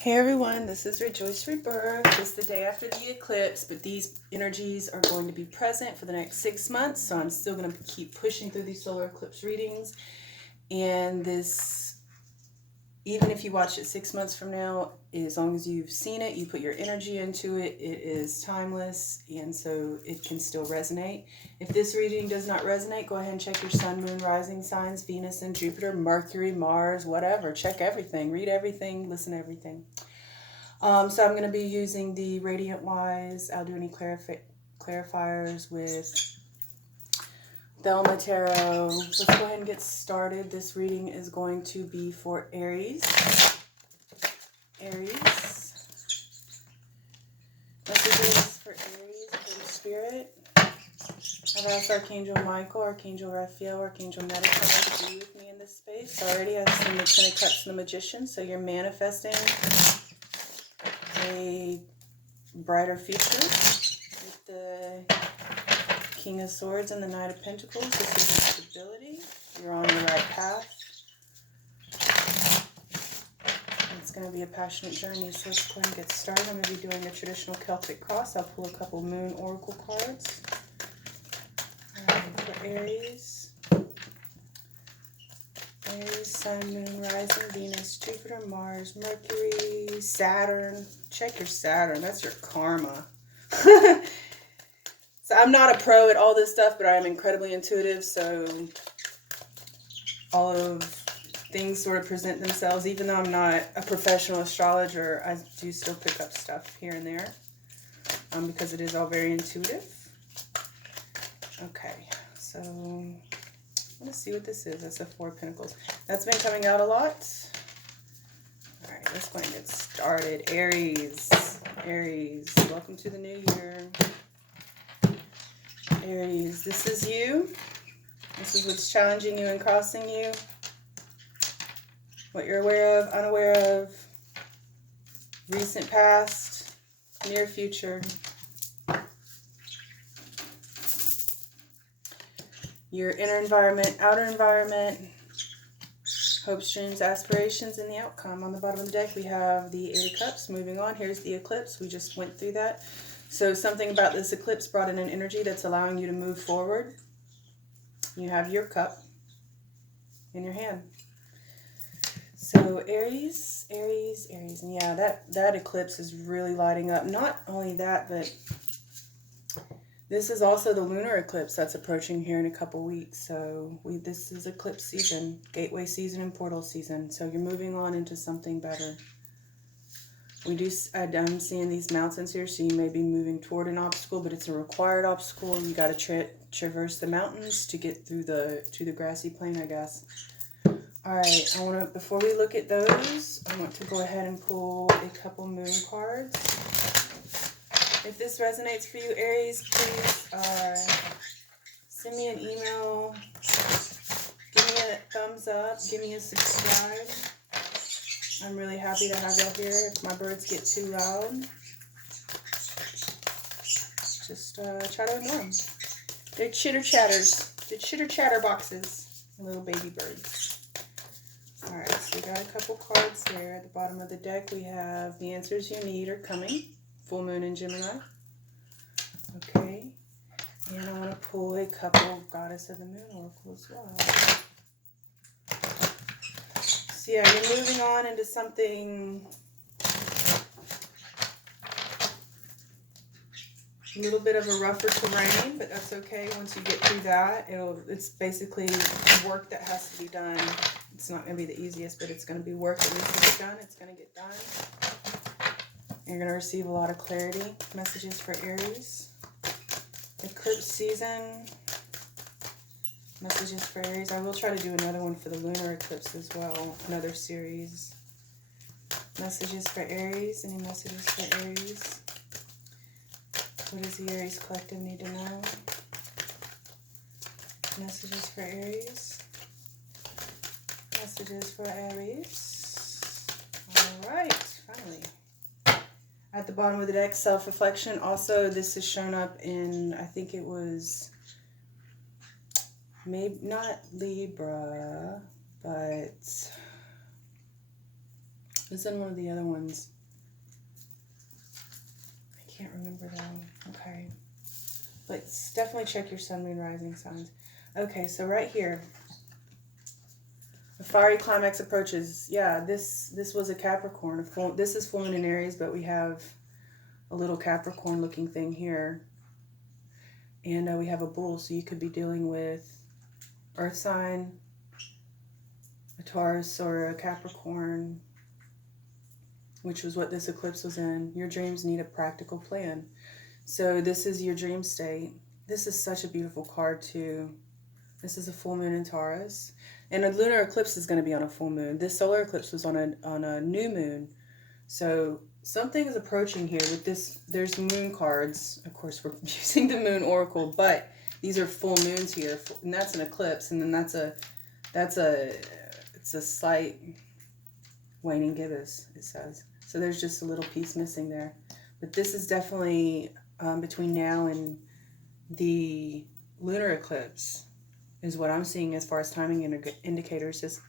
Hey everyone, this is Rejoice Rebirth. It's the day after the eclipse, but these energies are going to be present for the next 6 months, so I'm still going to keep pushing through these solar eclipse readings. And this, even if you watch it 6 months from now, as long as you've seen it, you put your energy into it, it is timeless, and so it can still resonate. If this reading does not resonate, go ahead and check your sun, moon, rising signs, Venus and Jupiter, Mercury, Mars, whatever. Check everything, read everything, listen to everything. So I'm going to be using the Radiant Wise. I'll do any clarifiers with Thelma Tarot. Let's go ahead and get started. This reading is going to be for Aries. Aries. Messages for Aries, for the Spirit. I've asked Archangel Michael, Archangel Raphael, Archangel Metatron to be with me in this space. Already I've seen the Ten of Cups and the Magician, so you're manifesting a brighter future with the King of Swords and the Knight of Pentacles. This is stability. You're on the right path. It's going to be a passionate journey, so let's go ahead and get started. I'm going to be doing the traditional Celtic cross. I'll pull a couple moon oracle cards. For Aries. Aries, Sun, Moon, Rising, Venus, Jupiter, Mars, Mercury, Saturn. Check your Saturn. That's your karma. So I'm not a pro at all this stuff, but I am incredibly intuitive. So all of things sort of present themselves. Even though I'm not a professional astrologer, I do still pick up stuff here and there because it is all very intuitive. Okay, so let's see what this is. That's a Four of Pentacles. That's been coming out a lot. All right, let's go ahead and get started. Aries. Aries, welcome to the new year. Aries, this is you. This is what's challenging you and crossing you. What you're aware of, unaware of. Recent past, near future. Your inner environment, outer environment, hopes, dreams, aspirations, and the outcome. On the bottom of the deck, we have the Eight of Cups. Moving on, here's the eclipse. We just went through that. So something about this eclipse brought in an energy that's allowing you to move forward. You have your cup in your hand. So Aries, Aries, Aries. And yeah, that eclipse is really lighting up. Not only that, but this is also the lunar eclipse that's approaching here in a couple weeks. So this is eclipse season, gateway season, and portal season. So you're moving on into something better. I'm seeing these mountains here, so you may be moving toward an obstacle, but it's a required obstacle. You got to traverse the mountains to get through to the grassy plain, I guess. All right, before we look at those, I want to go ahead and pull a couple moon cards. If this resonates for you, Aries, please send me an email, give me a thumbs up, give me a subscribe. I'm really happy to have y'all here. If my birds get too loud, just try to ignore them. They're chitter-chatters. They're chitter-chatter boxes. Little baby birds. Alright, so we got a couple cards there. At the bottom of the deck, we have the answers you need are coming. Full moon in Gemini. Okay. And I want to pull a couple Goddess of the Moon oracle as well. So yeah, you're moving on into something a little bit of a rougher terrain, but that's okay. Once you get through that, it's basically work that has to be done. It's not going to be the easiest, but it's going to be work that needs to get done. It's going to get done. You're going to receive a lot of clarity. Messages for Aries. Eclipse season. Messages for Aries. I will try to do another one for the lunar eclipse as well. Another series. Messages for Aries. Any messages for Aries? What does the Aries collective need to know? Messages for Aries. Messages for Aries. Alright, finally. At the bottom of the deck, self-reflection. Also, this is shown up in, I think it was, maybe not Libra, but It's in one of the other ones. I can't remember that one. Okay. But definitely check your sun, moon, rising signs. Okay, so right here, the fiery climax approaches. Yeah, this was a Capricorn. This is full moon in Aries, but we have a little Capricorn looking thing here. And we have a bull, so you could be dealing with earth sign, a Taurus, or a Capricorn, which was what this eclipse was in. Your dreams need a practical plan. So this is your dream state. This is such a beautiful card too. This is a full moon in Taurus. And a lunar eclipse is going to be on a full moon. This solar eclipse was on a new moon. So something is approaching here with this. There's moon cards. Of course, we're using the moon oracle, but these are full moons here. And that's an eclipse. And then it's a slight waning gibbous, it says. So there's just a little piece missing there. But this is definitely between now and the lunar eclipse is what I'm seeing as far as timing indicators.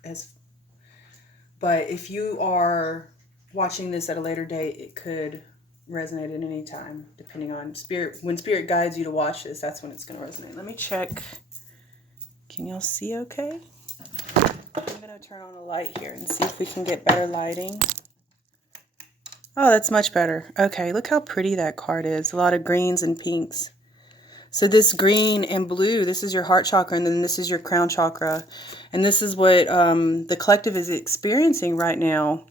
But if you are watching this at a later date, it could resonate at any time, depending on spirit. When spirit guides you to watch this, that's when it's going to resonate. Let me check. Can y'all see okay? I'm going to turn on a light here and see if we can get better lighting. Oh, that's much better. Okay, look how pretty that card is. A lot of greens and pinks. So this green and blue, this is your heart chakra, and then this is your crown chakra. And this is what the collective is experiencing right now,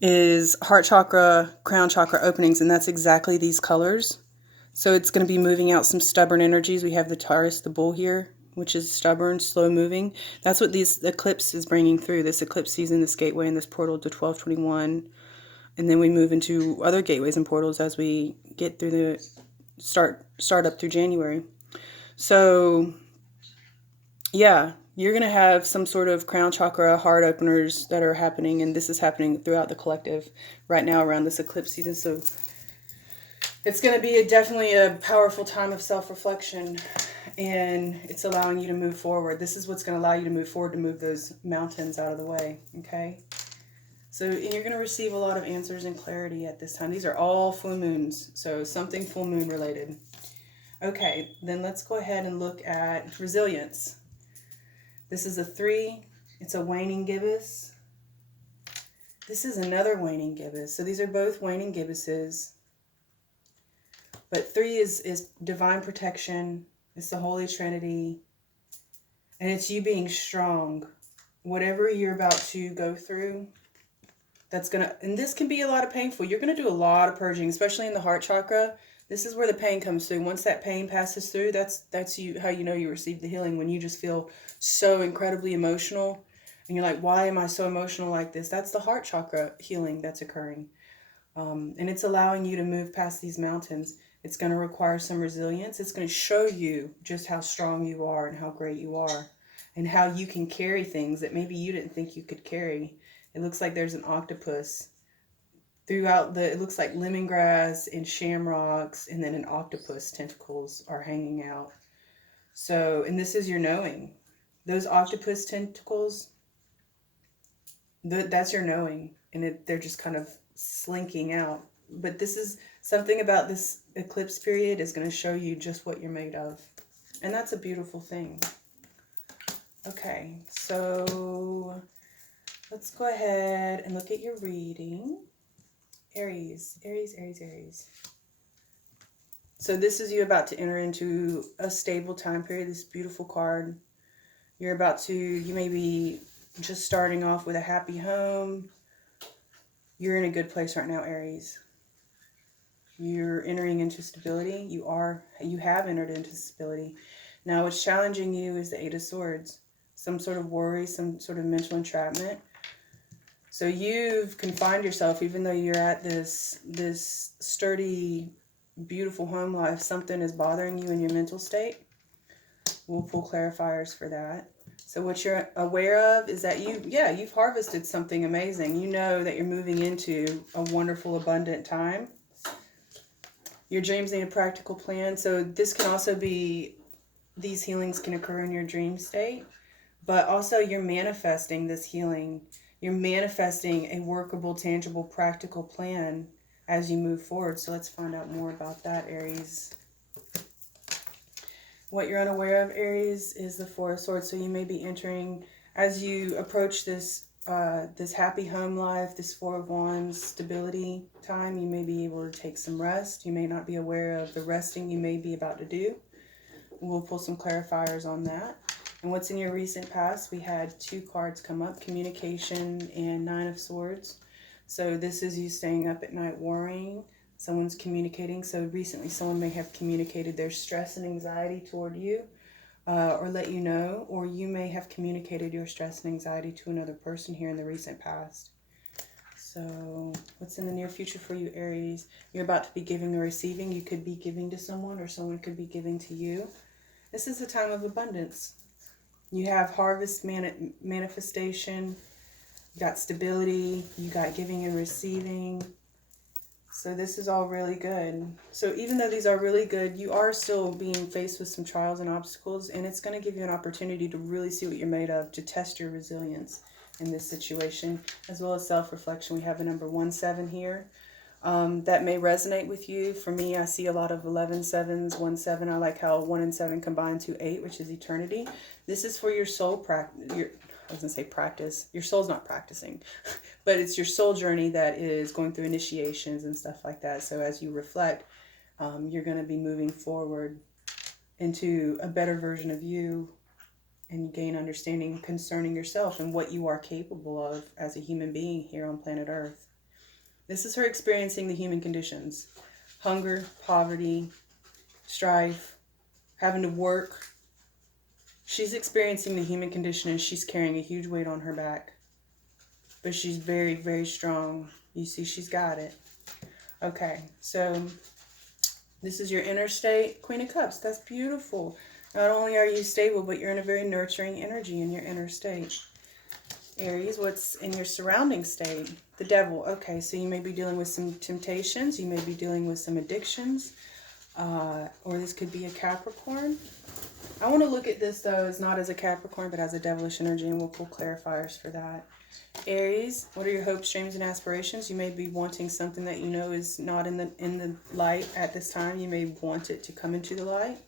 is heart chakra, crown chakra openings, and that's exactly these colors. So it's going to be moving out some stubborn energies. We have the Taurus, the bull here, which is stubborn, slow moving. That's what this eclipse is bringing through. This eclipse season, this gateway and this portal to 1221. And then we move into other gateways and portals as we get through the start up through January. So yeah, you're going to have some sort of crown chakra heart openers that are happening, and this is happening throughout the collective right now around this eclipse season. So it's going to be definitely a powerful time of self-reflection, and it's allowing you to move forward. This is what's going to allow you to move forward, to move those mountains out of the way, okay? So you're going to receive a lot of answers and clarity at this time. These are all full moons, so something full moon related. Okay, then let's go ahead and look at resilience. This is a 3. It's a waning gibbous. This is another waning gibbous. So these are both waning gibbuses. But 3 is divine protection. It's the Holy Trinity. And it's you being strong. Whatever you're about to go through, that's going to, and this can be a lot of painful. You're going to do a lot of purging, especially in the heart chakra. This is where the pain comes through. Once that pain passes through, that's you, how you know you received the healing, when you just feel so incredibly emotional. And you're like, why am I so emotional like this? That's the heart chakra healing that's occurring. And it's allowing you to move past these mountains. It's going to require some resilience. It's going to show you just how strong you are and how great you are, and how you can carry things that maybe you didn't think you could carry. It looks like there's an octopus throughout it looks like lemongrass and shamrocks, and then an octopus tentacles are hanging out. So, and this is your knowing. Those octopus tentacles, that's your knowing, and they're just kind of slinking out. But this is something about this eclipse period is going to show you just what you're made of. And that's a beautiful thing. Okay, so let's go ahead and look at your reading. Aries, Aries, Aries, Aries. So this is you about to enter into a stable time period, this beautiful card. You may be just starting off with a happy home. You're in a good place right now, Aries. You're entering into stability. You have entered into stability. Now what's challenging you is the 8 of Swords. Some sort of worry, some sort of mental entrapment. So you've confined yourself, even though you're at this sturdy, beautiful home life, something is bothering you in your mental state. We'll pull clarifiers for that. So what you're aware of is that you've harvested something amazing. You know that you're moving into a wonderful, abundant time. Your dreams need a practical plan. So this can also be, these healings can occur in your dream state, but also you're manifesting this healing. You're manifesting a workable, tangible, practical plan as you move forward. So let's find out more about that, Aries. What you're unaware of, Aries, is the Four of Swords. So you may be entering, as you approach this this happy home life, this Four of Wands stability time, you may be able to take some rest. You may not be aware of the resting you may be about to do. We'll pull some clarifiers on that. And what's in your recent past? We had 2 cards come up, communication and 9 of Swords. So this is you staying up at night worrying. Someone's communicating. So recently someone may have communicated their stress and anxiety toward you, or let you know, or you may have communicated your stress and anxiety to another person here in the recent past. So what's in the near future for you, Aries? You're about to be giving or receiving. You could be giving to someone, or someone could be giving to you. This is a time of abundance. You have harvest manifestation. You got stability. You got giving and receiving. So this is all really good. So even though these are really good, you are still being faced with some trials and obstacles, and it's going to give you an opportunity to really see what you're made of, to test your resilience in this situation, as well as self-reflection. We have the number 17 here. That may resonate with you. For me, I see a lot of 11 sevens, 1 7. I like how 1 and 7 combine to 8, which is eternity. This is for your soul practice. I was going to say practice. Your soul's not practicing, but it's your soul journey that is going through initiations and stuff like that. So as you reflect, you're going to be moving forward into a better version of you, and gain understanding concerning yourself and what you are capable of as a human being here on planet Earth. This is her experiencing the human conditions. Hunger, poverty, strife, having to work. She's experiencing the human condition, and she's carrying a huge weight on her back. But she's very, very strong. You see, she's got it. Okay, so this is your inner state. Queen of Cups, that's beautiful. Not only are you stable, but you're in a very nurturing energy in your inner state. Aries, what's in your surrounding state? The Devil. Okay, so you may be dealing with some temptations. You may be dealing with some addictions. Or this could be a Capricorn. I want to look at this, though, as not as a Capricorn, but as a devilish energy, and we'll pull clarifiers for that. Aries, what are your hopes, dreams, and aspirations? You may be wanting something that you know is not in the light at this time. You may want it to come into the light.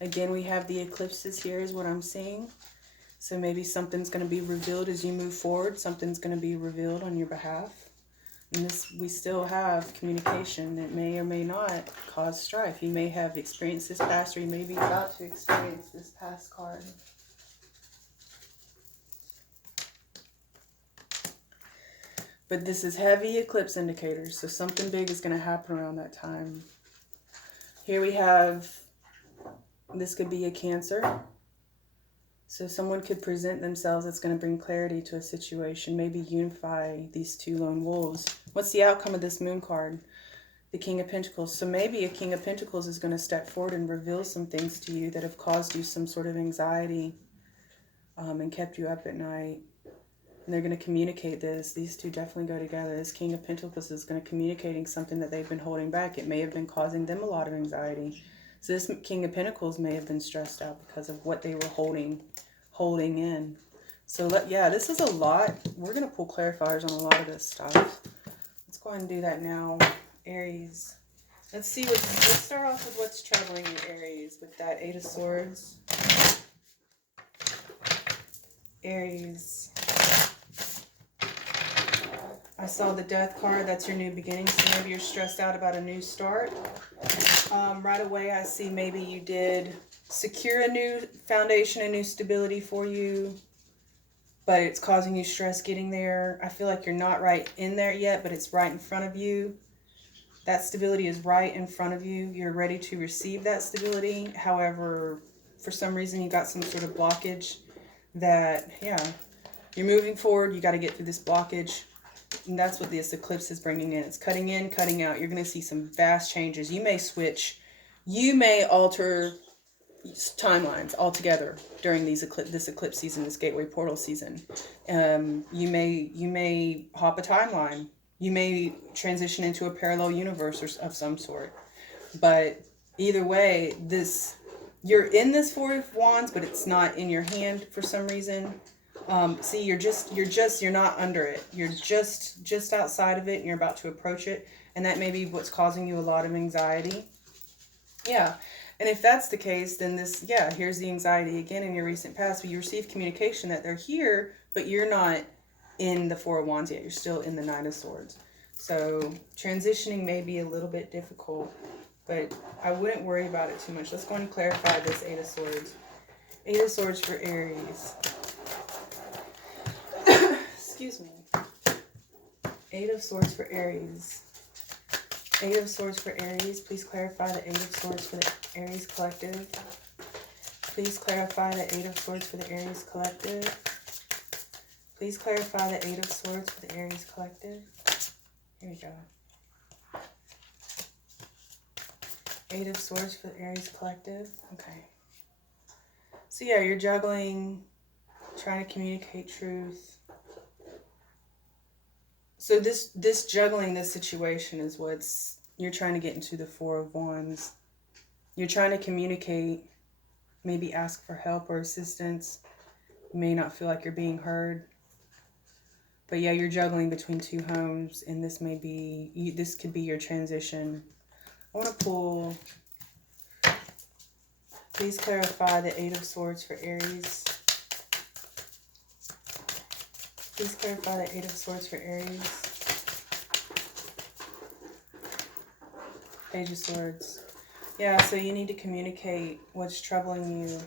Again, we have the eclipses here is what I'm seeing. So maybe something's going to be revealed as you move forward. Something's going to be revealed on your behalf. And this, we still have communication that may or may not cause strife. You may have experienced this past, or you may be about to experience this past card. But this is heavy eclipse indicators, so something big is going to happen around that time. Here we have, this could be a Cancer. So someone could present themselves that's going to bring clarity to a situation, maybe unify these 2 lone wolves. What's the outcome of this moon card? The King of Pentacles. So maybe a King of Pentacles is going to step forward and reveal some things to you that have caused you some sort of anxiety and kept you up at night. And they're going to communicate this. These 2 definitely go together. This King of Pentacles is going to communicating something that they've been holding back. It may have been causing them a lot of anxiety. So this King of Pentacles may have been stressed out because of what they were holding in. So yeah, this is a lot. We're going to pull clarifiers on a lot of this stuff. Let's go ahead and do that now. Aries. Let's start off with what's troubling you, Aries, with that 8 of Swords. Aries. I saw the Death card. That's your new beginning. So maybe you're stressed out about a new start. Right away, I see maybe you did secure a new foundation, a new stability for you, but it's causing you stress getting there. I feel like you're not right in there yet, but it's right in front of you. That stability is right in front of you. You're ready to receive that stability. However, for some reason, you got some sort of blockage that, yeah, you're moving forward. You got to get through this blockage. And that's what this eclipse is bringing in. It's cutting in, cutting out. You're going to see some vast changes. You may switch. You may alter timelines altogether during this eclipse season, this gateway portal season. You may hop a timeline. You may transition into a parallel universe of some sort. But either way, you're in this 4 of Wands, but it's not in your hand for some reason. See, you're not under it. You're just outside of it, and you're about to approach it, and that may be what's causing you a lot of anxiety. Yeah. And if that's the case, then here's the anxiety again in your recent past. But you receive communication that they're here, but you're not in the Four of Wands yet. You're still in the Nine of Swords. So transitioning may be a little bit difficult, but I wouldn't worry about it too much. Let's go and clarify this Eight of Swords. Eight of Swords for Aries. Excuse me. Eight of Swords for Aries. Eight of Swords for Aries. Please clarify the Eight of Swords for the Aries Collective. Please clarify the Eight of Swords for the Aries Collective. Please clarify the Eight of Swords for the Aries Collective. Here we go. Eight of Swords for the Aries Collective. Okay. So yeah, you're juggling, trying to communicate truth. So this juggling this situation is what's, you're trying to get into the Four of Wands. You're trying to communicate, maybe ask for help or assistance. You may not feel like you're being heard. But yeah, you're juggling between two homes, and this may be, this could be your transition. I want to pull, please clarify the Eight of Swords for Aries. Please clarify the Eight of Swords for Aries. Page of Swords. Yeah, so you need to communicate what's troubling you.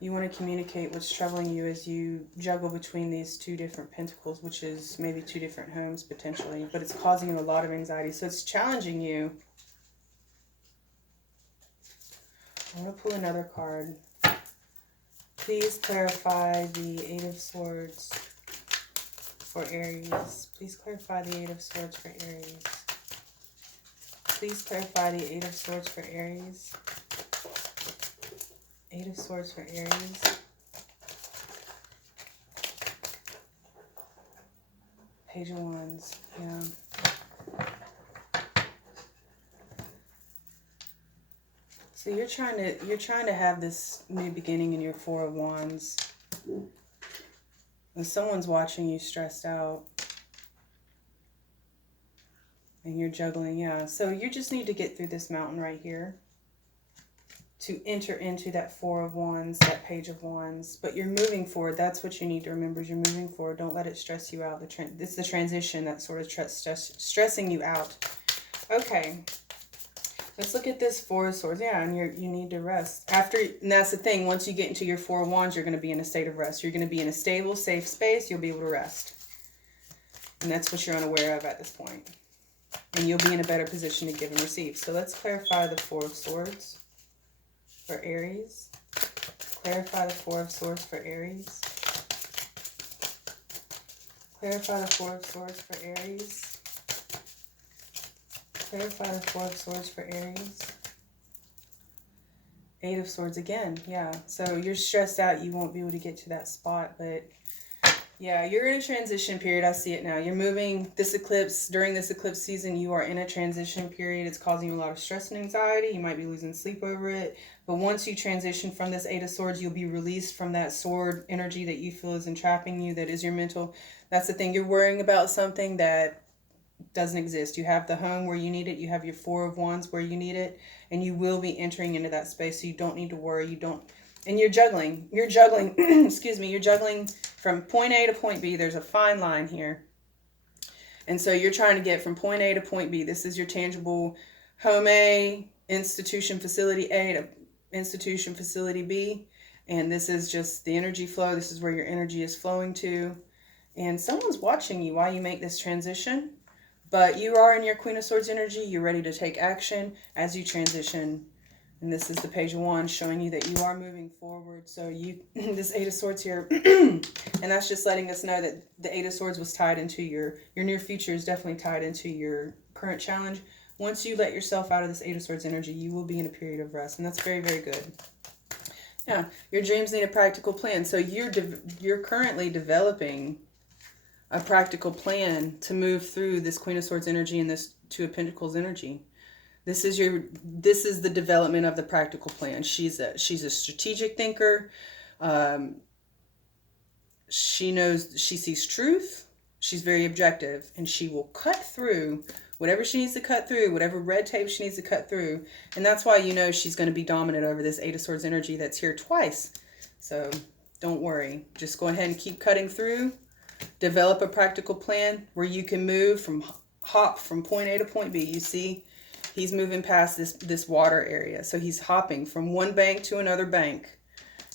You want to communicate what's troubling you as you juggle between these two different pentacles, which is maybe two different homes potentially, but it's causing you a lot of anxiety. So it's challenging you. I'm going to pull another card. Please clarify the Eight of Swords for Aries. Please clarify the Eight of Swords for Aries. Please clarify the Eight of Swords for Aries. Eight of Swords for Aries. Page of Wands. Yeah. So you're trying to have this new beginning in your Four of Wands. And someone's watching you stressed out. And you're juggling, yeah. So you just need to get through this mountain right here to enter into that Four of Wands, that Page of Wands. But you're moving forward. That's what you need to remember, is you're moving forward. Don't let it stress you out. This is the transition that's sort of stressing you out. Okay. Let's look at this Four of Swords. Yeah, and you need to rest. And that's the thing. Once you get into your Four of Wands, you're going to be in a state of rest. You're going to be in a stable, safe space. You'll be able to rest. And that's what you're unaware of at this point. And you'll be in a better position to give and receive. So let's clarify the Four of Swords for Aries. Clarify the Four of Swords for Aries. Clarify the Four of Swords for Aries. Clarify the Four of Swords for Aries. Eight of Swords again. Yeah, so you're stressed out. You won't be able to get to that spot, but yeah, you're in a transition period. I see it now. You're moving this eclipse. During this eclipse season, you are in a transition period. It's causing you a lot of stress and anxiety. You might be losing sleep over it. But once you transition from this Eight of Swords, you'll be released from that sword energy that you feel is entrapping you, that is your mental. That's the thing. You're worrying about something that doesn't exist. You have the home where you need it. You have your Four of Wands where you need it. And you will be entering into that space. So you don't need to worry. And you're juggling, excuse me, you're juggling from point A to point B. There's a fine line here. And so you're trying to get from point A to point B. This is your tangible home A, institution facility A to institution facility B. And this is just the energy flow. This is where your energy is flowing to. And someone's watching you while you make this transition. But you are in your Queen of Swords energy. You're ready to take action as you transition. And this is the Page of Wands showing you that you are moving forward. So this Eight of Swords here, and that's just letting us know that the Eight of Swords was tied into your near future is definitely tied into your current challenge. Once you let yourself out of this Eight of Swords energy, you will be in a period of rest. And that's very, very good. Yeah, your dreams need a practical plan. So you're currently developing a practical plan to move through this Queen of Swords energy and this Two of Pentacles energy. This is the development of the practical plan. She's a strategic thinker. she knows, she sees truth. She's very objective, and she will cut through whatever she needs to cut through, whatever red tape she needs to cut through. And that's why you know she's going to be dominant over this Eight of Swords energy that's here twice. So don't worry. Just go ahead and keep cutting through. Develop a practical plan where you can move hop from point A to point B. You see, he's moving past this water area. So he's hopping from one bank to another bank,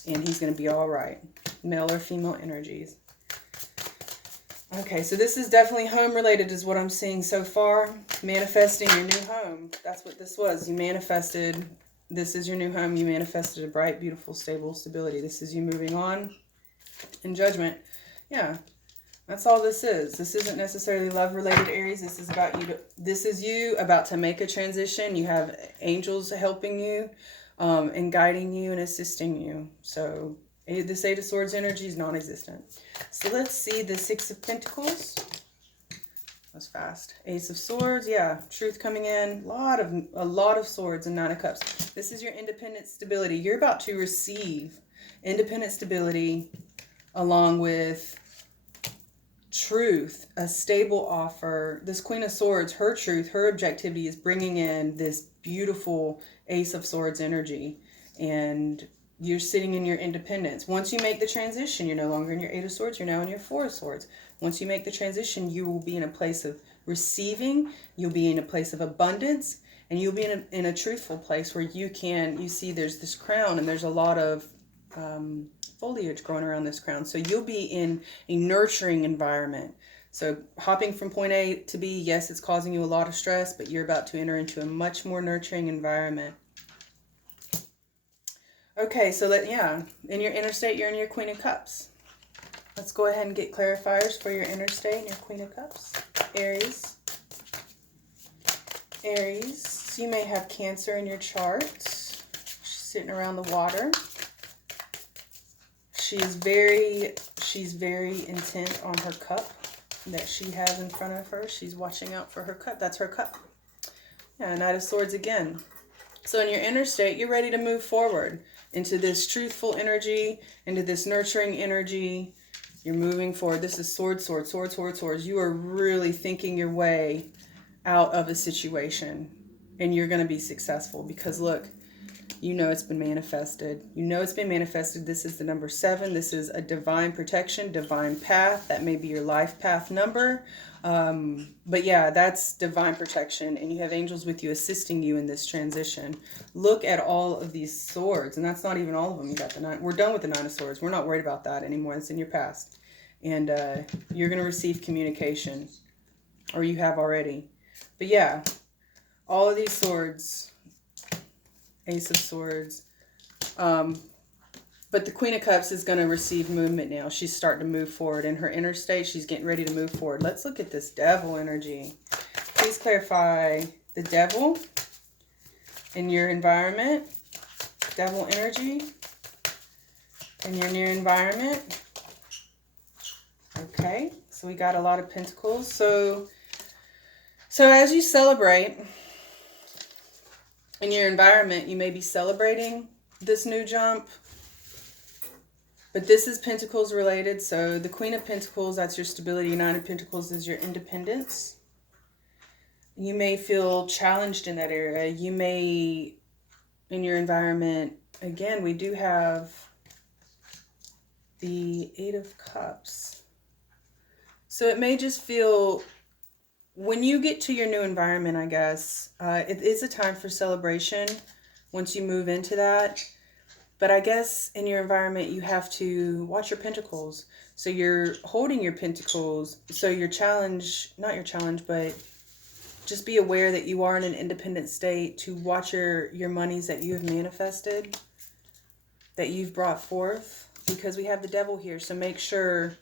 and he's going to be all right. Male or female energies. Okay, so this is definitely home related is what I'm seeing so far. Manifesting your new home. That's what this was. You manifested, this is your new home. You manifested a bright, beautiful, stable stability. This is you moving on in judgment. Yeah. That's all this is. This isn't necessarily love-related, Aries. This is about you. This is you about to make a transition. You have angels helping you and guiding you and assisting you. So this Eight of Swords energy is non-existent. So let's see the Six of Pentacles. That's fast. Ace of Swords. Yeah, truth coming in. A lot of swords and Nine of Cups. This is your independent stability. You're about to receive independent stability along with truth, a stable offer. This Queen of Swords, her truth, her objectivity is bringing in this beautiful Ace of Swords energy, and you're sitting in your independence. Once you make the transition, you're no longer in your Eight of Swords, you're now in your Four of Swords. Once you make the transition, you will be in a place of receiving, you'll be in a place of abundance, and you'll be in a truthful place where you see there's this crown, and there's a lot of foliage growing around this crown. So you'll be in a nurturing environment. So hopping from point A to B, yes, it's causing you a lot of stress, but you're about to enter into a much more nurturing environment. Okay, so in your inner state, you're in your Queen of Cups. Let's go ahead and get clarifiers for your inner state and your Queen of Cups. Aries. Aries, so you may have Cancer in your charts. She's sitting around the water. She's very intent on her cup that she has in front of her. She's watching out for her cup. That's her cup. Yeah, Knight of Swords again. So in your inner state, you're ready to move forward into this truthful energy, into this nurturing energy. You're moving forward. This is swords. You are really thinking your way out of a situation, and you're going to be successful because look, you know it's been manifested. You know it's been manifested. This is the number 7. This is a divine protection, divine path. That may be your life path number. But yeah, that's divine protection. And you have angels with you assisting you in this transition. Look at all of these swords. And that's not even all of them. You got the 9. We're done with the 9 of Swords. We're not worried about that anymore. It's in your past. And you're going to receive communication. Or you have already. But yeah, all of these swords... Ace of Swords. But the Queen of Cups is going to receive movement now. She's starting to move forward. In her inner state, she's getting ready to move forward. Let's look at this Devil energy. Please clarify the Devil in your environment. Devil energy in your near environment. Okay, so we got a lot of Pentacles. So as you celebrate... in your environment, you may be celebrating this new jump, but this is Pentacles related. So the Queen of Pentacles, that's your stability. Nine of Pentacles is your independence. You may feel challenged in that area. You may, in your environment, again, we do have the Eight of Cups. So it may just feel... when you get to your new environment, I guess, it is a time for celebration once you move into that. But I guess in your environment, you have to watch your pentacles. So you're holding your pentacles. So your challenge, not your challenge, but just be aware that you are in an independent state to watch your monies that you have manifested, that you've brought forth. Because we have the Devil here. So make sure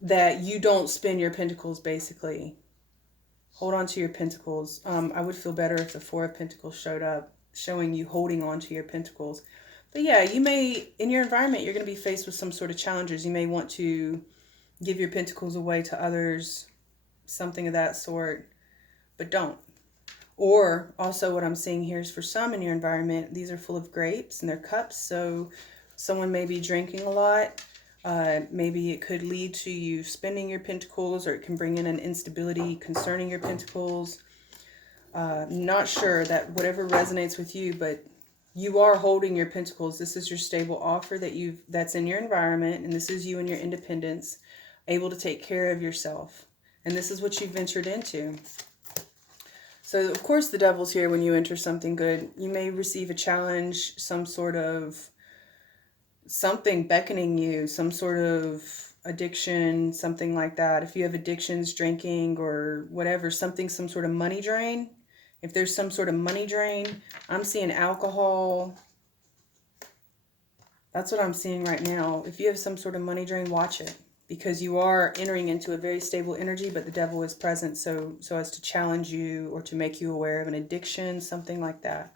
that you don't spend your pentacles, basically. Hold on to your pentacles. I would feel better if the Four of Pentacles showed up, showing you holding on to your pentacles. But yeah, you may, in your environment, you're going to be faced with some sort of challenges. You may want to give your pentacles away to others, something of that sort, but don't. Or also what I'm seeing here is for some in your environment, these are full of grapes and they're cups. So someone may be drinking a lot. Maybe it could lead to you spending your pentacles, or it can bring in an instability concerning your pentacles. Not sure, that whatever resonates with you, but you are holding your pentacles. This is your stable offer that's in your environment, and this is you and your independence, able to take care of yourself. And this is what you've ventured into. So, of course, the devil's here when you enter something good. You may receive a challenge, some sort of something beckoning you, some sort of addiction, something like that. If you have addictions, drinking or whatever, some sort of money drain. If there's some sort of money drain, I'm seeing alcohol. That's what I'm seeing right now. If you have some sort of money drain, watch it, because you are entering into a very stable energy, but the devil is present so as to challenge you or to make you aware of an addiction, something like that.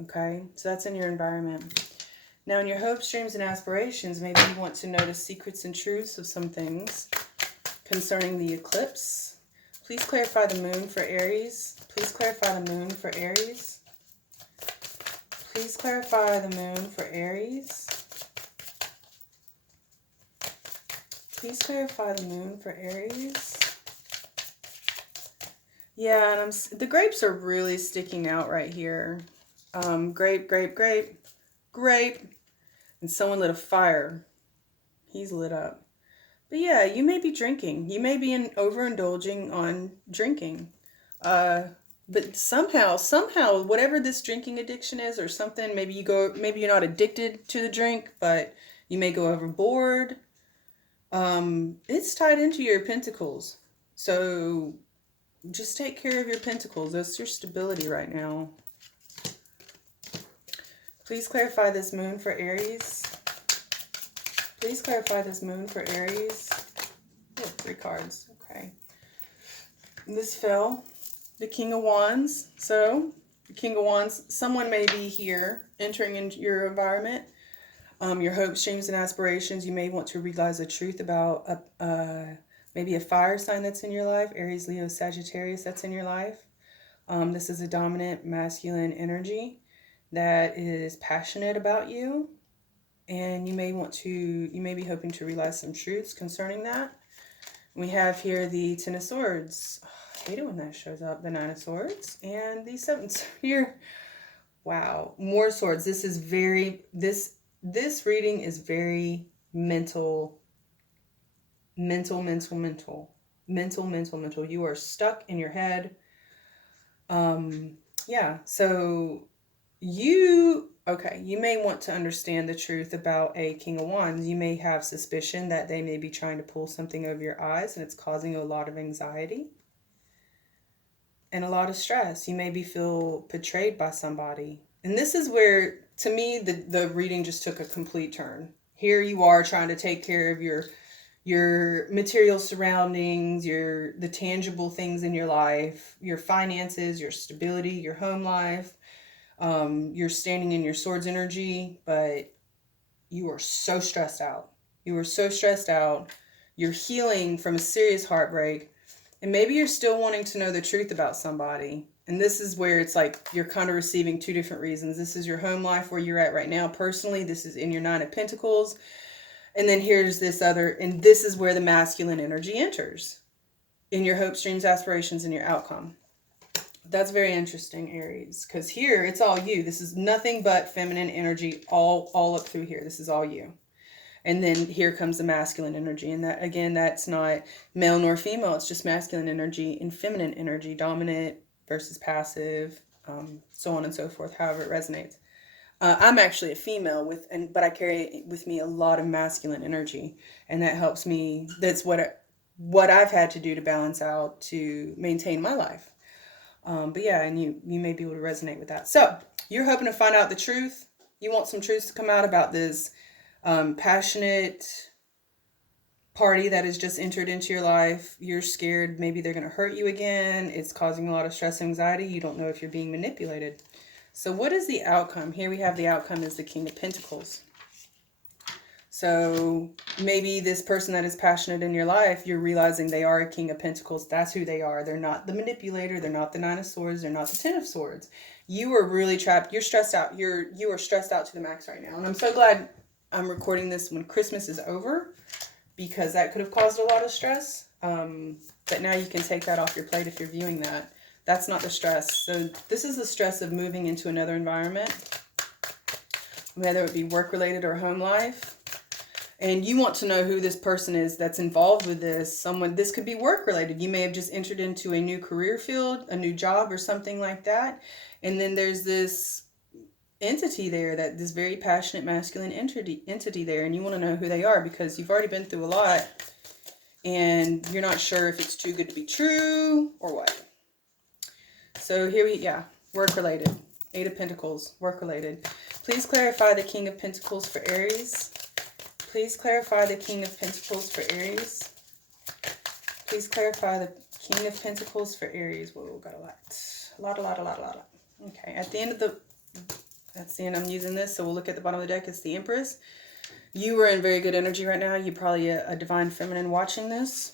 Okay, so that's in your environment. Now, in your hopes, dreams, and aspirations, maybe you want to notice secrets and truths of some things concerning the eclipse. Please clarify the moon for Aries. Please clarify the moon for Aries. Please clarify the moon for Aries. Please clarify the moon for Aries. Yeah, and the grapes are really sticking out right here. Grape, grape, grape, grape. And someone lit a fire. He's lit up. But yeah, you may be drinking. You may be overindulging on drinking. But somehow, whatever this drinking addiction is or something, maybe you're not addicted to the drink, but you may go overboard. It's tied into your pentacles. So just take care of your pentacles. That's your stability right now. Please clarify this moon for Aries. Please clarify this moon for Aries. Oh, 3 cards. Okay. This fell. The King of Wands. So, the King of Wands, someone may be here entering into your environment. Your hopes, dreams, and aspirations. You may want to realize the truth about maybe a fire sign that's in your life. Aries, Leo, Sagittarius, that's in your life. This is a dominant masculine energy that is passionate about you. And you may be hoping to realize some truths concerning that. We have here the Ten of Swords. I hate it when that shows up. The Nine of Swords and the Seven here. Wow, more swords. This is this reading is very mental. You are stuck in your head. Yeah. So you may want to understand the truth about a King of Wands. You may have suspicion that they may be trying to pull something over your eyes, and it's causing a lot of anxiety and a lot of stress. You maybe feel betrayed by somebody. And this is where, to me, the reading just took a complete turn. Here you are trying to take care of your material surroundings, the tangible things in your life, your finances, your stability, your home life. You're standing in your swords energy, but you are so stressed out. You're healing from a serious heartbreak. And maybe you're still wanting to know the truth about somebody. And this is where it's like you're kind of receiving 2 different reasons. This is your home life where you're at right now personally. This is in your 9 of Pentacles. And then here's this other, and this is where the masculine energy enters. In your hopes, dreams, aspirations, and your outcome. That's very interesting, Aries, because here it's all you. This is nothing but feminine energy all up through here. This is all you. And then here comes the masculine energy. And that, again, that's not male nor female. It's just masculine energy and feminine energy, dominant versus passive, so on and so forth, however it resonates. I'm actually a female, but I carry with me a lot of masculine energy. And that helps me. That's what I've had to do to balance out to maintain my life. But yeah, and you may be able to resonate with that. So you're hoping to find out the truth. You want some truths to come out about this passionate party that has just entered into your life. You're scared maybe they're going to hurt you again. It's causing a lot of stress and anxiety. You don't know if you're being manipulated. So what is the outcome? Here we have the outcome is the King of Pentacles. So maybe this person that is passionate in your life, you're realizing they are a King of Pentacles. That's who they are. They're not the manipulator. They're not the Nine of Swords. They're not the Ten of Swords. You are really trapped. You're stressed out. You are stressed out to the max right now. And I'm so glad I'm recording this when Christmas is over because that could have caused a lot of stress. But now you can take that off your plate if you're viewing that. That's not the stress. So this is the stress of moving into another environment, whether it be work-related or home life. And you want to know who this person is that's involved with this. This could be work-related. You may have just entered into a new career field, a new job or something like that. And then there's this entity there, this very passionate masculine entity there. And you want to know who they are because you've already been through a lot. And you're not sure if it's too good to be true or what. So here work-related. 8 of Pentacles, work-related. Please clarify the King of Pentacles for Aries. Please clarify the King of Pentacles for Aries. Please clarify the King of Pentacles for Aries. Whoa, got a lot. Okay, at the end of that's the end. I'm using this, so we'll look at the bottom of the deck. It's the Empress. You are in very good energy right now. You're probably a divine feminine watching this.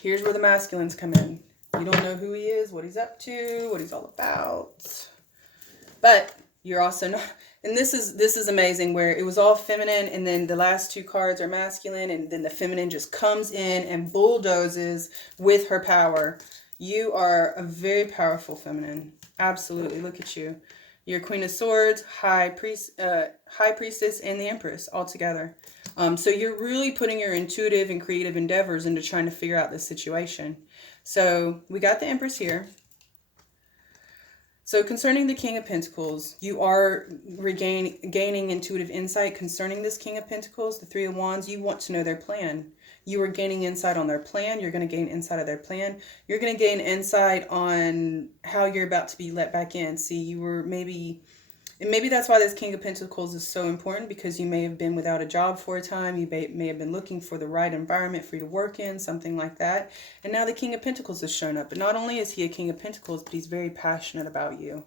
Here's where the masculines come in. You don't know who he is, what he's up to, what he's all about. But you're also not, and this is amazing where it was all feminine and then the last 2 cards are masculine and then the feminine just comes in and bulldozes with her power. You are a very powerful feminine. Absolutely. Look at you. You're Queen of Swords, High Priestess, and the Empress all together. So you're really putting your intuitive and creative endeavors into trying to figure out this situation. So we got the Empress here. So concerning the King of Pentacles, you are gaining intuitive insight concerning this King of Pentacles, the 3 of Wands. You want to know their plan. You are gaining insight on their plan. You're going to gain insight of their plan. You're going to gain insight on how you're about to be let back in. See, you were maybe that's why this King of Pentacles is so important, because you may have been without a job for a time. You may have been looking for the right environment for you to work in, something like that. And now the King of Pentacles has shown up. But not only is he a King of Pentacles, but he's very passionate about you.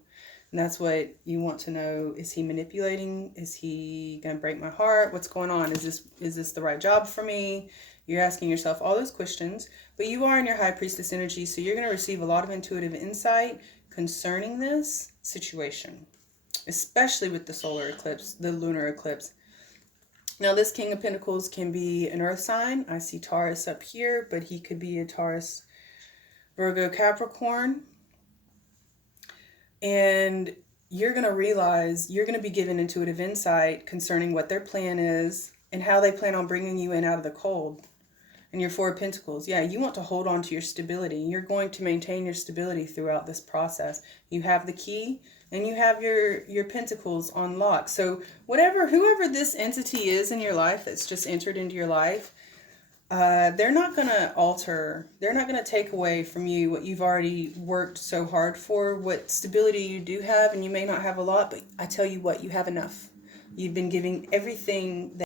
And that's what you want to know. Is he manipulating? Is he going to break my heart? What's going on? Is this the right job for me? You're asking yourself all those questions. But you are in your High Priestess energy, so you're going to receive a lot of intuitive insight concerning this situation, especially with the solar eclipse, the lunar eclipse. Now, this King of Pentacles can be an earth sign. I see Taurus up here, but he could be a Taurus, Virgo, Capricorn. And you're going to realize you're going to be given intuitive insight concerning what their plan is and how they plan on bringing you in out of the cold. And your 4 of Pentacles, yeah, you want to hold on to your stability. You're going to maintain your stability throughout this process. You have the key and you have your pentacles on lock. So whoever this entity is in your life that's just entered into your life, they're not going to alter. They're not going to take away from you what you've already worked so hard for, what stability you do have. And you may not have a lot, but I tell you what, you have enough. You've been giving everything that